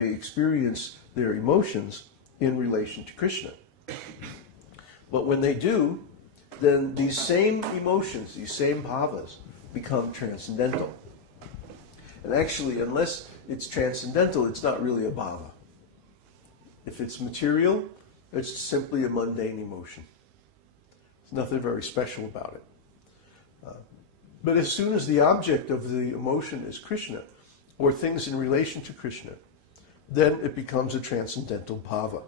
they experience their emotions in relation to Krishna. But when they do, then these same emotions, these same bhavas, become transcendental. And actually, unless it's transcendental, it's not really a bhava. If it's material, it's simply a mundane emotion. There's nothing very special about it. But as soon as the object of the emotion is Krishna, or things in relation to Krishna, then it becomes a transcendental bhava.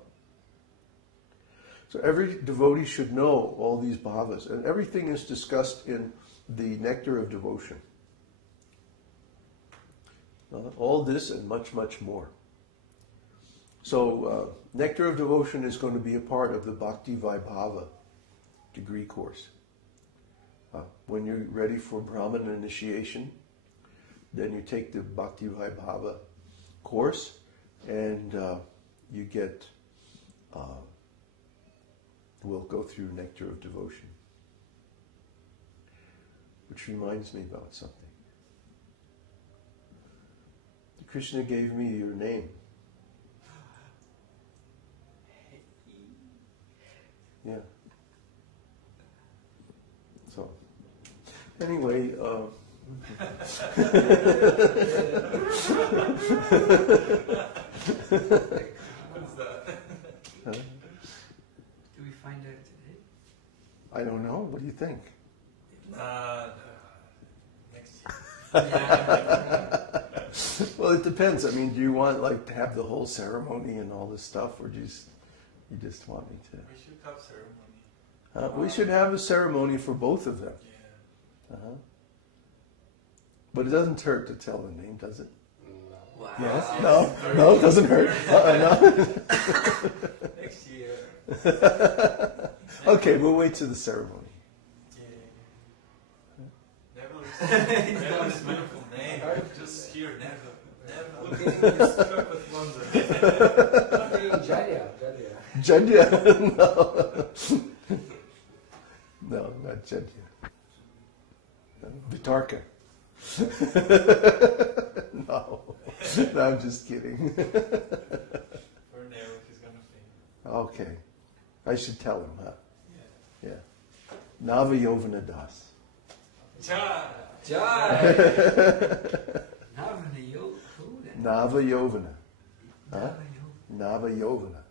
So every devotee should know all these bhavas, and everything is discussed in the Nectar of Devotion. All this and much, much more. So Nectar of Devotion is going to be a part of the Bhakti-Vaibhava degree course. When you're ready for Brahman initiation, then you take the Bhakti-Vaibhava course, and you get, we'll go through Nectar of Devotion. Which reminds me about something. Krishna gave me your name. Yeah. So, anyway, What's that? Huh? Do we find out today? I don't know. What do you think? Next year. Well, it depends. I mean, do you want to have the whole ceremony and all this stuff, or do you just want me to? We should have ceremony. We should have a ceremony for both of them. Yeah. But it doesn't hurt to tell the name, does it? Wow. Yes? No, it doesn't hurt. No. Next year. Okay, we'll wait to the ceremony. Never is beautiful name. Just here, never. Jāḍya? No. No, not Jāḍya. Vitarka. No, I'm just kidding. For now, he's gonna think. Okay, I should tell him, huh? Yeah. Nava-yovana das. Jai! Nava-yovana. Huh? Nava-yovana.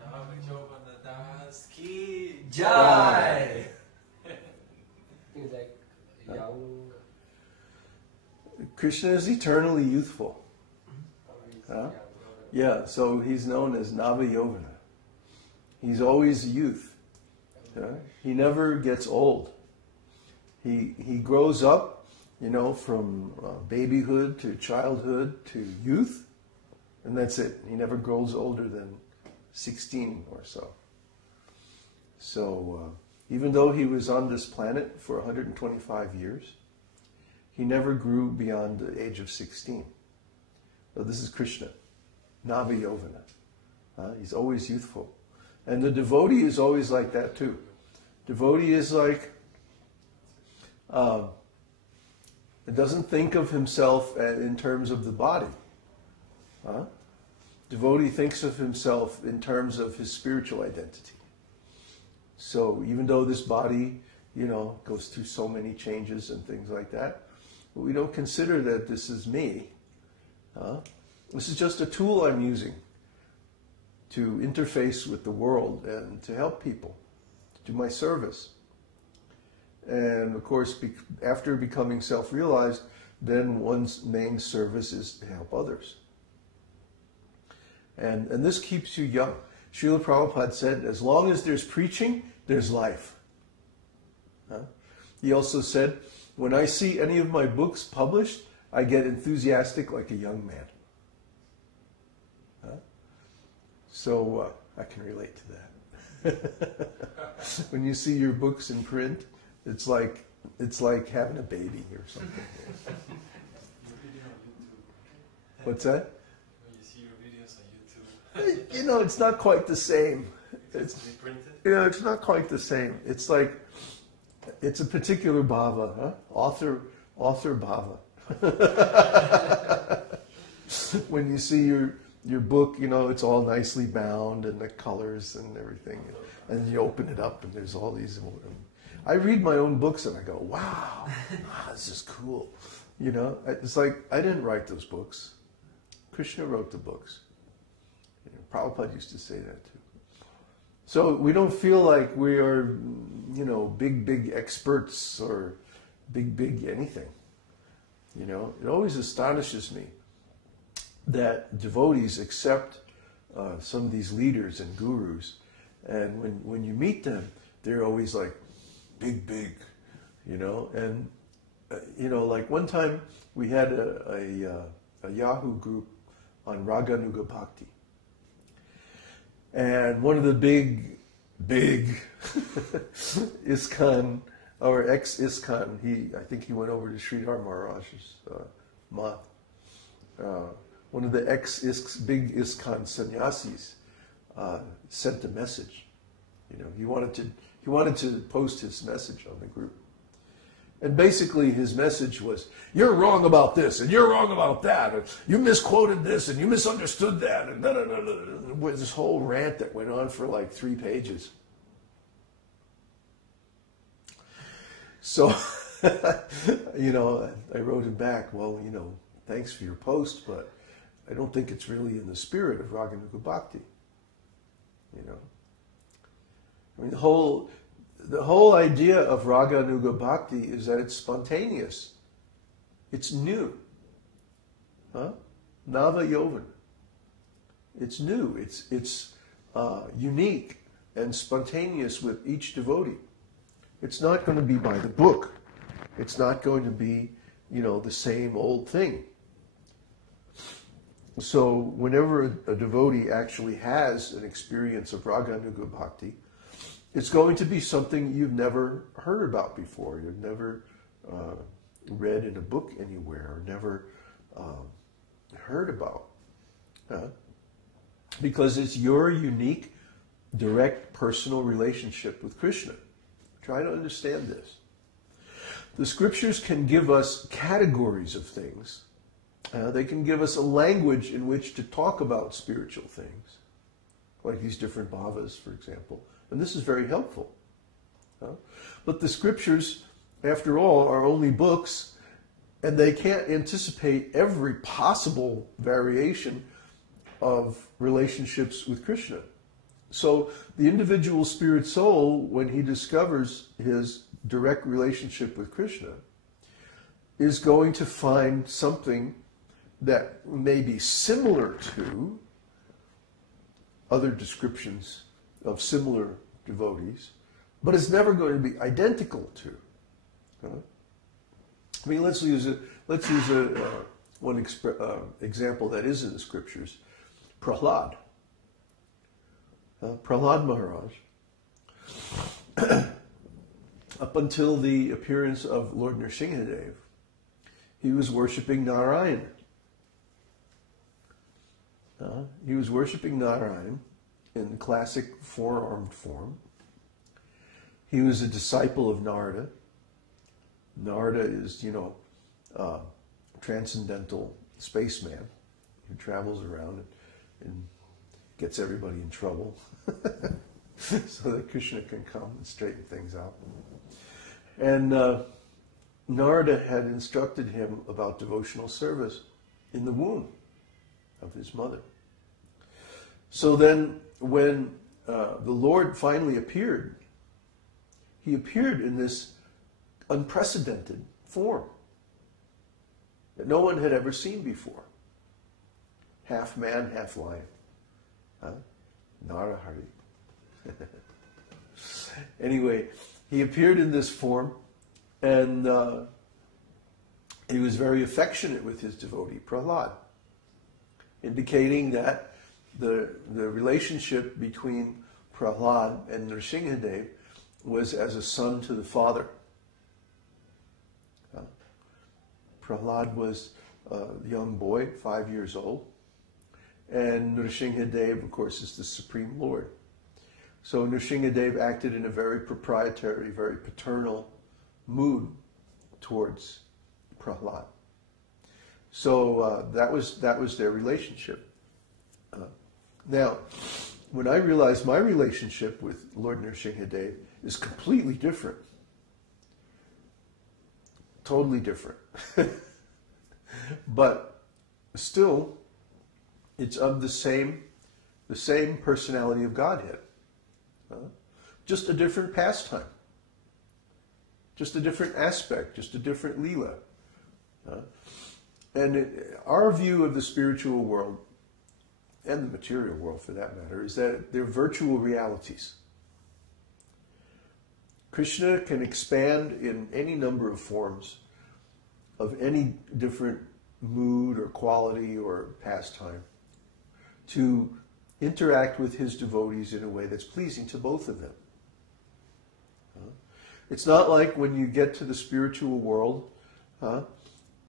Vyabhicāri-bhāvas das ki Jai! He's like young. Krishna is eternally youthful. Huh? Yeah, so he's known as Nava-yovana. He's always youth. He never gets old. He grows up, from babyhood to childhood to youth, and that's it. He never grows older than 16 or so. So even though he was on this planet for 125 years, he never grew beyond the age of 16. So this is Krishna, Nava-yovana. He's always youthful. And the devotee is always like that too. Devotee is like, doesn't think of himself in terms of the body. Devotee thinks of himself in terms of his spiritual identity. So even though this body, goes through so many changes and things like that, we don't consider that this is me. This is just a tool I'm using to interface with the world and to help people, to do my service. And of course, after becoming self-realized, then one's main service is to help others. And this keeps you young. Srila Prabhupada said, as long as there's preaching, there's life. He also said, when I see any of my books published, I get enthusiastic like a young man. So I can relate to that. When you see your books in print, it's like having a baby or something. What's that? When you see your videos on YouTube. It's not quite the same. It's not quite the same. It's like, it's a particular bhava, huh? Author bhava. when you see your book, you know, it's all nicely bound and the colors and everything. And you open it up and there's all these. I read my own books and I go, wow, this is cool. You know, it's like, I didn't write those books. Krishna wrote the books. You know, Prabhupada used to say that too. So we don't feel like we are, you know, big experts or big anything. You know, it always astonishes me that devotees accept some of these leaders and gurus, and when you meet them, they're always like big, you know. And you know, like one time we had a Yahoo group on Raganuga Bhakti, and one of the big ISKCON or ex-ISKCON, I think he went over to Sridhar Maharaj's math. One of the big ISKCON sannyasis sent a message. You know, he wanted to post his message on the group, and basically his message was, "You're wrong about this, and you're wrong about that, and you misquoted this, and you misunderstood that," and this whole rant that went on for like 3 pages. So, you know, I wrote him back, well, you know, thanks for your post, but I don't think it's really in the spirit of Raganuga Bhakti. You know, I mean, the whole idea of Raganuga Bhakti is that it's spontaneous. It's new. Huh? Nava Yovan. It's new. It's unique and spontaneous with each devotee. It's not going to be by the book. It's not going to be, you know, the same old thing. So whenever a devotee actually has an experience of Raganuga Bhakti, it's going to be something you've never heard about before. You've never read in a book anywhere, or never heard about. Because it's your unique, direct, personal relationship with Krishna. Try to understand this. The scriptures can give us categories of things. They can give us a language in which to talk about spiritual things, like these different bhavas, for example. And this is very helpful. But the scriptures, after all, are only books, and they can't anticipate every possible variation of relationships with Krishna. So the individual spirit soul, when he discovers his direct relationship with Krishna, is going to find something that may be similar to other descriptions of similar devotees, but it's never going to be identical to. I mean, let's use one example that is in the scriptures. Prahlad. Prahlad Maharaj, up until the appearance of Lord Nrsimhadev, he was worshipping Narayan. He was worshipping Narayan in the classic four-armed form. He was a disciple of Narada. Narada is, you know, transcendental spaceman who travels around and gets everybody in trouble so that Krishna can come and straighten things out. And Narada had instructed him about devotional service in the womb of his mother. So then when the Lord finally appeared, he appeared in this unprecedented form that no one had ever seen before. Half man, half lion. Narahari. Anyway, he appeared in this form, and he was very affectionate with his devotee, Prahlad, indicating that the relationship between Prahlad and Nrsimhadev was as a son to the father. Prahlad was a young boy, 5 years old, and Nrsimhadev, of course, is the Supreme Lord. So Nrsimhadev acted in a very proprietary, very paternal mood towards Prahlad. So that was their relationship. Now, when I realized my relationship with Lord Nrsimhadev is completely different, totally different, but still, it's of the same personality of Godhead, just a different pastime, just a different aspect, just a different lila. And our view of the spiritual world, and the material world for that matter, is that they're virtual realities. Krishna can expand in any number of forms, of any different mood or quality or pastime, to interact with his devotees in a way that's pleasing to both of them. It's not like when you get to the spiritual world,